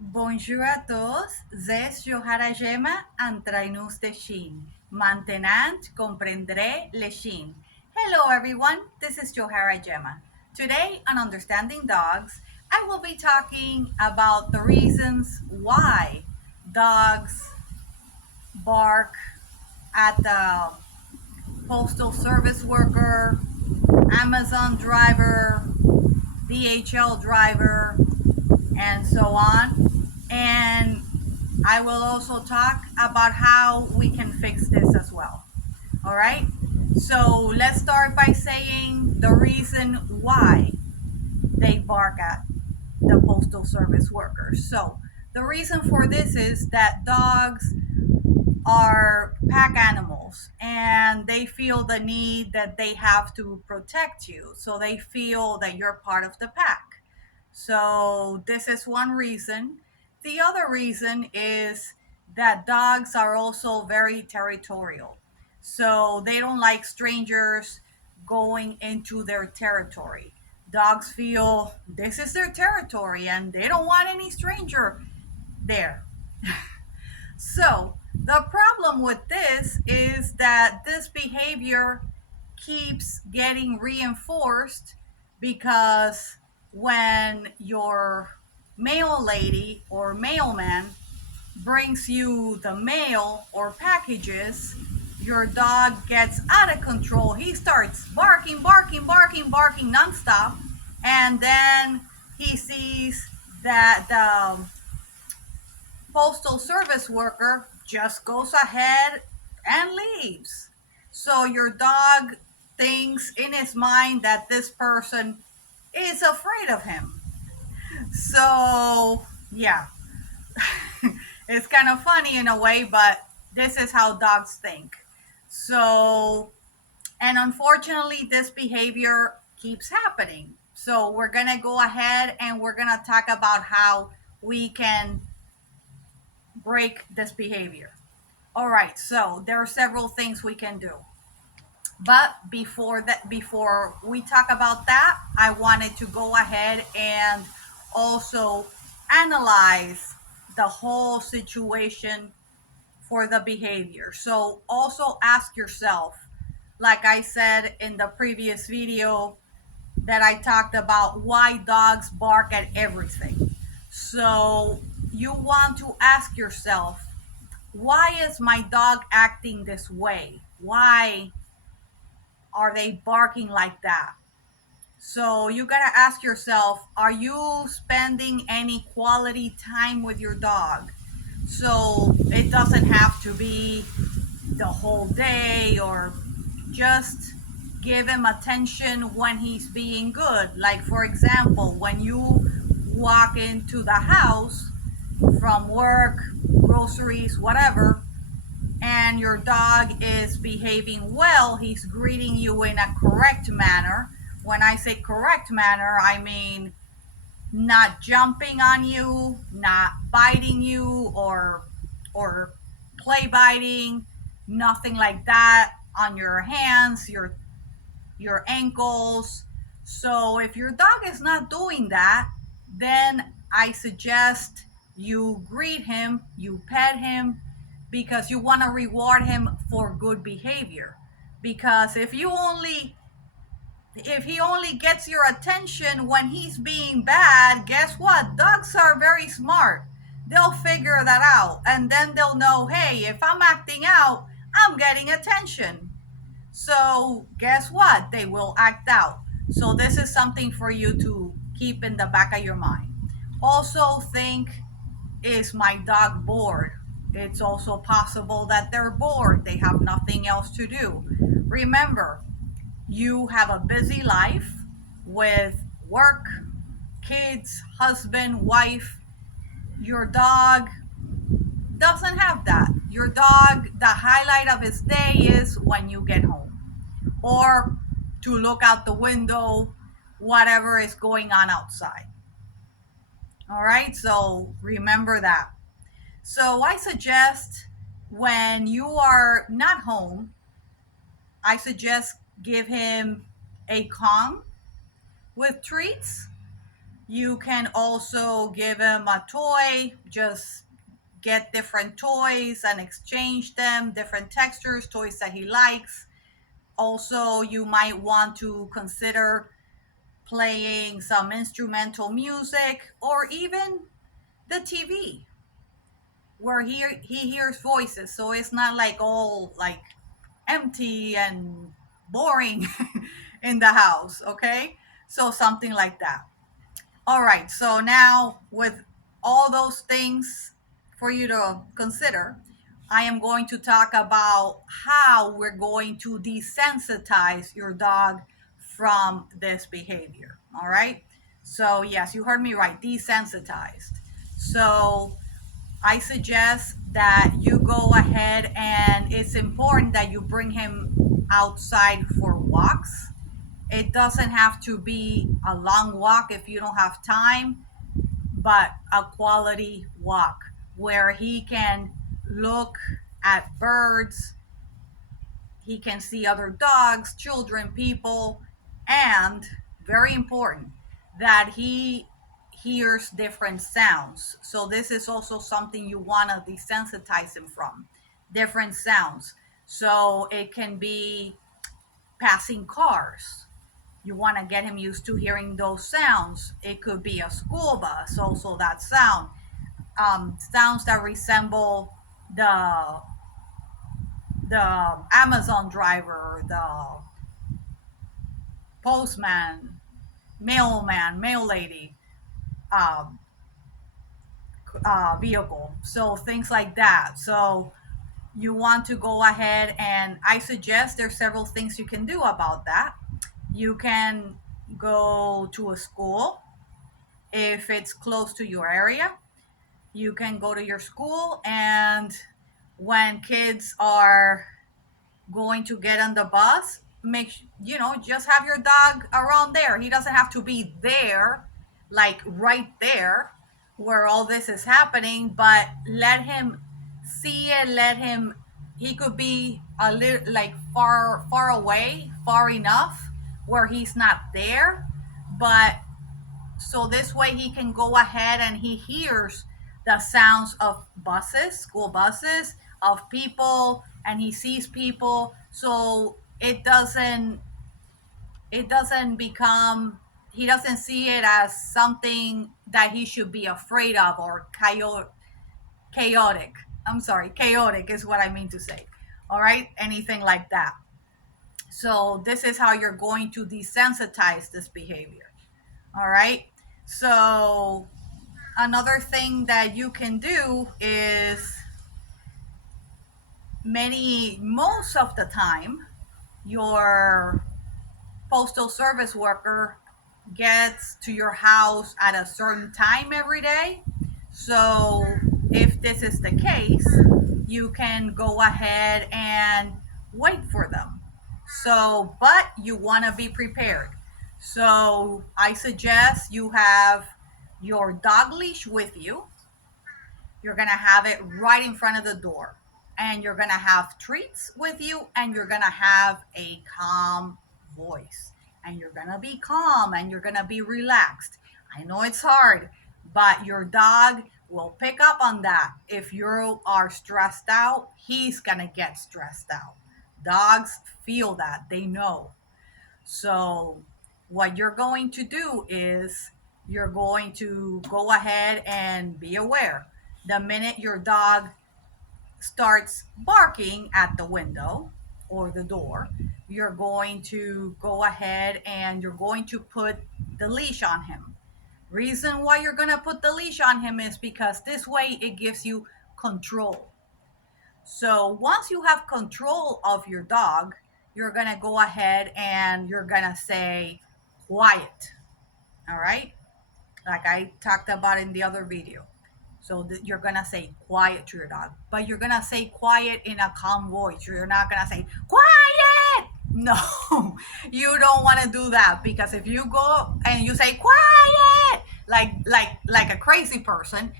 Bonjour à tous, c'est Johara Gemma, Entraineuse de chien. Maintenant, comprendre le chien. Hello everyone, this is Johara Gemma. Today on Understanding Dogs, I will be talking about the reasons why dogs bark at the postal service worker, Amazon driver, DHL driver, and so on. And I will also talk about how we can fix this as well. All right. So let's start by saying the reason why they bark at the postal service workers. So the reason for this is that dogs are pack animals and they feel the need that they have to protect you. So they feel that you're part of the pack. So this is one reason. The other reason is that dogs are also very territorial. So they don't like strangers going into their territory. Dogs feel this is their territory and they don't want any stranger there. So the problem with this is that this behavior keeps getting reinforced because when your mail lady or mailman brings you the mail or packages, your dog gets out of control. He starts barking, barking, barking, barking nonstop. And then he sees that the postal service worker just goes ahead and leaves. So your dog thinks in his mind that this person is afraid of him. So, yeah, it's kind of funny in a way, but this is how dogs think. So, and unfortunately, this behavior keeps happening. So, we're going to go ahead and we're going to talk about how we can break this behavior. All right, so there are several things we can do. But before we talk about that, I wanted to go ahead and also analyze the whole situation for the behavior. So also ask yourself, like I said in the previous video that I talked about, why dogs bark at everything. So you want to ask yourself, why is my dog acting this way? Why are they barking like that? So you gotta ask yourself, are you spending any quality time with your dog? So it doesn't have to be the whole day, or just give him attention when he's being good. Like, for example, when you walk into the house from work, groceries, whatever, and your dog is behaving well, he's greeting you in a correct manner. When I say correct manner, I mean not jumping on you, not biting you, or play biting, nothing like that on your hands, your ankles. So if your dog is not doing that, then I suggest you greet him, you pet him, because you want to reward him for good behavior. Because if he only gets your attention when he's being bad, guess what? Dogs are very smart. They'll figure that out, and then they'll know, hey, if I'm acting out, I'm getting attention. So guess what? They will act out. So this is something for you to keep in the back of your mind. Also think, is my dog bored? It's also possible that they're bored. They have nothing else to do. Remember, you have a busy life with work, kids, husband, wife. Your dog doesn't have that. Your dog, the highlight of his day is when you get home, or to look out the window, whatever is going on outside. All right, so remember that. So I suggest, when you are not home, I suggest give him a Kong with treats. You can also give him a toy, just get different toys and exchange them, different textures, toys that he likes. Also, you might want to consider playing some instrumental music or even the TV where he hears voices, so it's not like all like empty and boring in the house, okay? So something like that. All right, so now with all those things for you to consider, I am going to talk about how we're going to desensitize your dog from this behavior. All right, so yes, you heard me right, desensitized. So I suggest that you go ahead, and it's important that you bring him outside for walks. It doesn't have to be a long walk if you don't have time, but a quality walk where he can look at birds, he can see other dogs, children, people, and very important that he hears different sounds. So this is also something you want to desensitize him from, different sounds. So it can be passing cars. You want to get him used to hearing those sounds. It could be a school bus, also that sound. Sounds that resemble the the Amazon driver, the postman, mailman, mail lady, um, vehicle. So things like that. So you want to go ahead, and I suggest there's several things you can do about that. You can go to a school if it's close to your area. You can go to your school, and when kids are going to get on the bus, just have your dog around there. He doesn't have to be there, like right there where all this is happening, but let him see it. He could be a little like far away, far enough where he's not there, but so this way he can go ahead and he hears the sounds of buses, school buses, of people, and he sees people. So it doesn't become, he doesn't see it as something that he should be afraid of, or chaotic. I'm sorry, chaotic is what I mean to say. All right, anything like that. So this is how you're going to desensitize this behavior. All right. So another thing that you can do is, most of the time, your postal service worker gets to your house at a certain time every day. So if this is the case, you can go ahead and wait for them. So, but you want to be prepared. So I suggest you have your dog leash with you. You're going to have it right in front of the door. And you're going to have treats with you, and you're going to have a calm voice. And you're going to be calm, and you're going to be relaxed. I know it's hard, but your dog will pick up on that. If you are stressed out, he's going to get stressed out. Dogs feel that, they know. So, what you're going to do is you're going to go ahead and be aware. The minute your dog starts barking at the window or the door, you're going to go ahead and you're going to put the leash on him. Reason why you're going to put the leash on him is because this way it gives you control. So once you have control of your dog, you're going to go ahead and you're going to say quiet. All right? Like I talked about in the other video. So you're gonna say quiet to your dog, but you're gonna say quiet in a calm voice. You're not gonna say quiet. No, you don't want to do that, because if you go and you say quiet like a crazy person,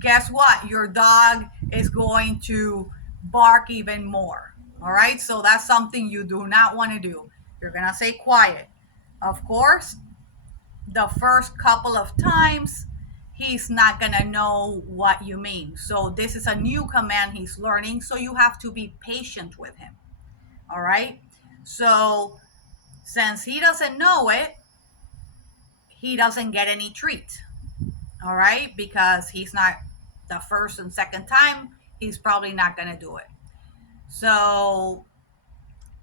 guess what? Your dog is going to bark even more. All right, so that's something you do not want to do. You're gonna say quiet. Of course, the first couple of times, he's not gonna know what you mean. So this is a new command he's learning, so you have to be patient with him. All right. So since he doesn't know it, he doesn't get any treat. All right, because he's not the first and second time, he's probably not gonna do it. So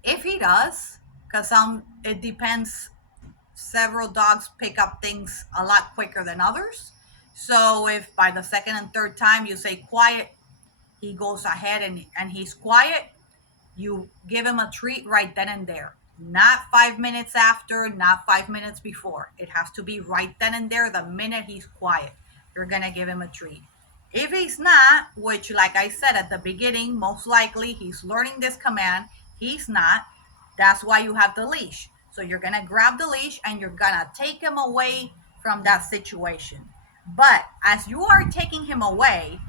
if he does, because some it depends, several dogs pick up things a lot quicker than others. So if by the second and third time you say quiet, he goes ahead and he's quiet, you give him a treat right then and there. Not 5 minutes after, not 5 minutes before. It has to be right then and there, the minute he's quiet. You're going to give him a treat. If he's not, which, like I said at the beginning, most likely he's learning this command, he's not, that's why you have the leash. So you're going to grab the leash and you're going to take him away from that situation. But as you are taking him away,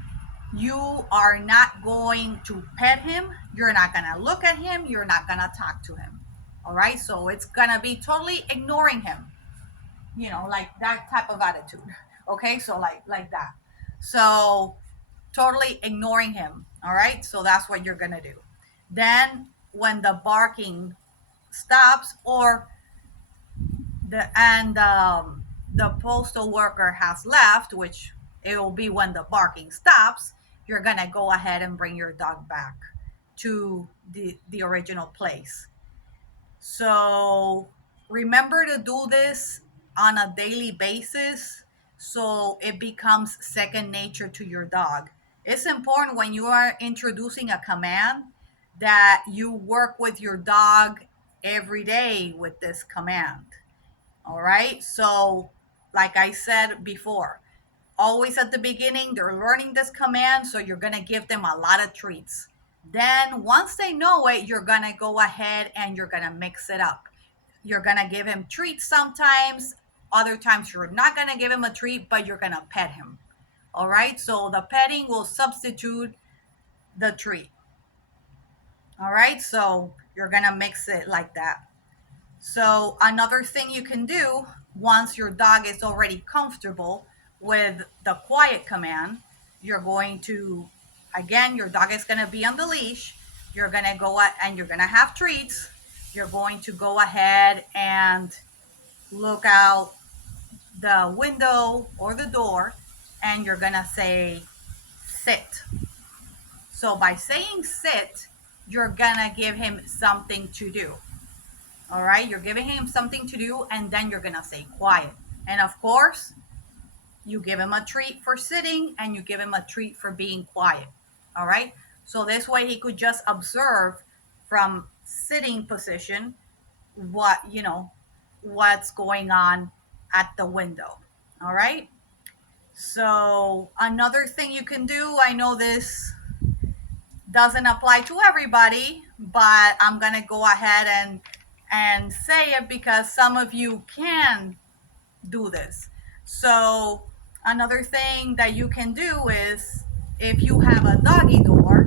you are not going to pet him. You're not going to look at him. You're not going to talk to him. All right. So it's going to be totally ignoring him, like that type of attitude. Okay. So like that. So totally ignoring him. All right. So that's what you're going to do. Then when the barking stops, or the postal worker has left, which it will be when the barking stops, you're gonna go ahead and bring your dog back to the original place. So remember to do this on a daily basis, so it becomes second nature to your dog. It's important when you are introducing a command that you work with your dog every day with this command. All right. So, like I said before, always at the beginning, they're learning this command. So, you're going to give them a lot of treats. Then, once they know it, you're going to go ahead and you're going to mix it up. You're going to give him treats sometimes. Other times, you're not going to give him a treat, but you're going to pet him. All right. So, the petting will substitute the treat. All right. So, you're going to mix it like that. So another thing you can do, once your dog is already comfortable with the quiet command, you're going to, again, your dog is going to be on the leash. You're going to go and you're going to have treats. You're going to go ahead and look out the window or the door, and you're going to say, sit. So by saying sit, you're going to give him something to do. All right, you're giving him something to do, and then you're gonna say quiet. And of course, you give him a treat for sitting and you give him a treat for being quiet. All right, so this way he could just observe from sitting position what's going on at the window. All right, so another thing you can do, I know this doesn't apply to everybody, but I'm gonna go ahead and say it because some of you can do this. So another thing that you can do is, if you have a doggy door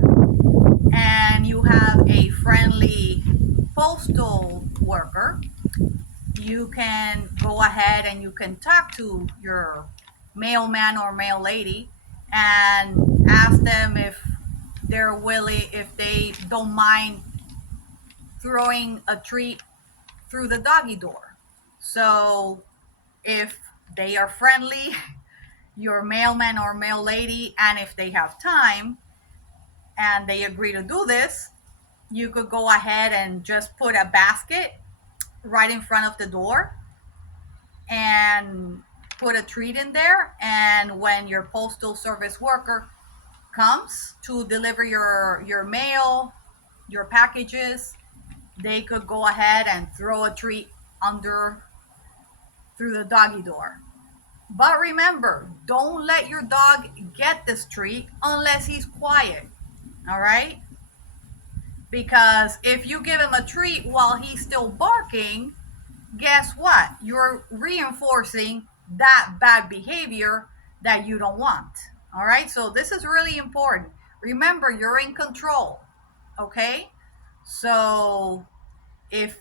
and you have a friendly postal worker, you can go ahead and you can talk to your mailman or mail lady and ask them if they're willing, if they don't mind throwing a treat through the doggy door. So if they are friendly, your mailman or mail lady, and if they have time and they agree to do this, you could go ahead and just put a basket right in front of the door and put a treat in there. And when your postal service worker comes to deliver your mail, your packages, they could go ahead and throw a treat under through the doggy door. But remember, don't let your dog get this treat unless he's quiet. All right? Because if you give him a treat while he's still barking, guess what? You're reinforcing that bad behavior that you don't want. All right? So this is really important. Remember, you're in control. Okay? So if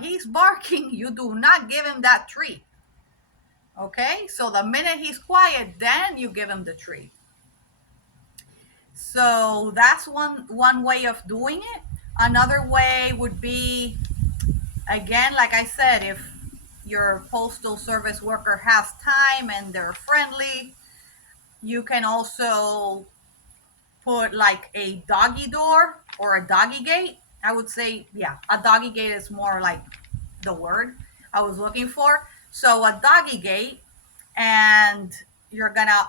he's barking, you do not give him that treat. Okay, so the minute he's quiet, then you give him the treat. So that's one way of doing it. Another way would be, again, like I said, if your postal service worker has time and they're friendly, you can also put like a doggy door or a doggy gate. I would say, yeah, a doggy gate is more like the word I was looking for. So a doggy gate, and you're gonna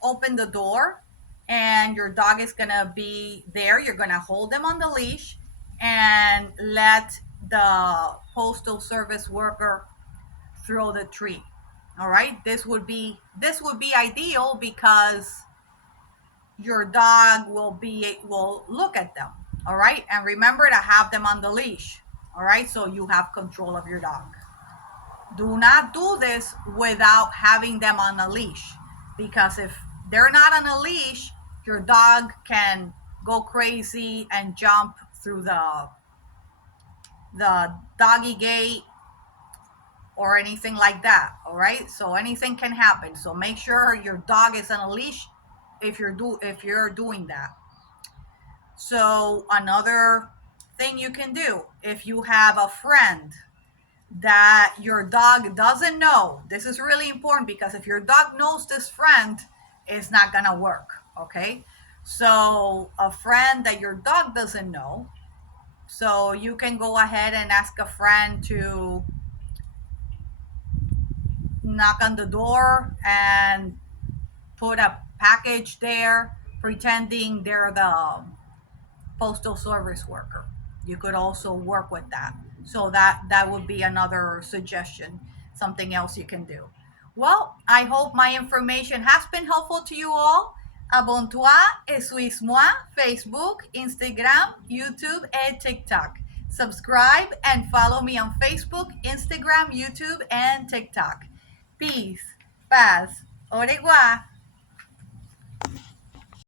open the door, and your dog is gonna be there. You're gonna hold them on the leash and let the postal service worker throw the treat. All right, this would be ideal because your dog will look at them. All right, and remember to have them on the leash. All right, so you have control of your dog. Do not do this without having them on a leash, because if they're not on a leash, your dog can go crazy and jump through the doggy gate or anything like that. All right, so anything can happen, so make sure your dog is on a leash if you're doing that. So another thing you can do, if you have a friend that your dog doesn't know, this is really important, because if your dog knows this friend, it's not gonna work. Okay, so a friend that your dog doesn't know, so you can go ahead and ask a friend to knock on the door and put a package there, pretending they're the postal service worker. You could also work with that. So that would be another suggestion, something else you can do. Well, I hope my information has been helpful to you all. Abonne-toi et suis-moi, Facebook, Instagram, YouTube, and TikTok. Subscribe and follow me on Facebook, Instagram, YouTube, and TikTok. Peace, paz, au revoir.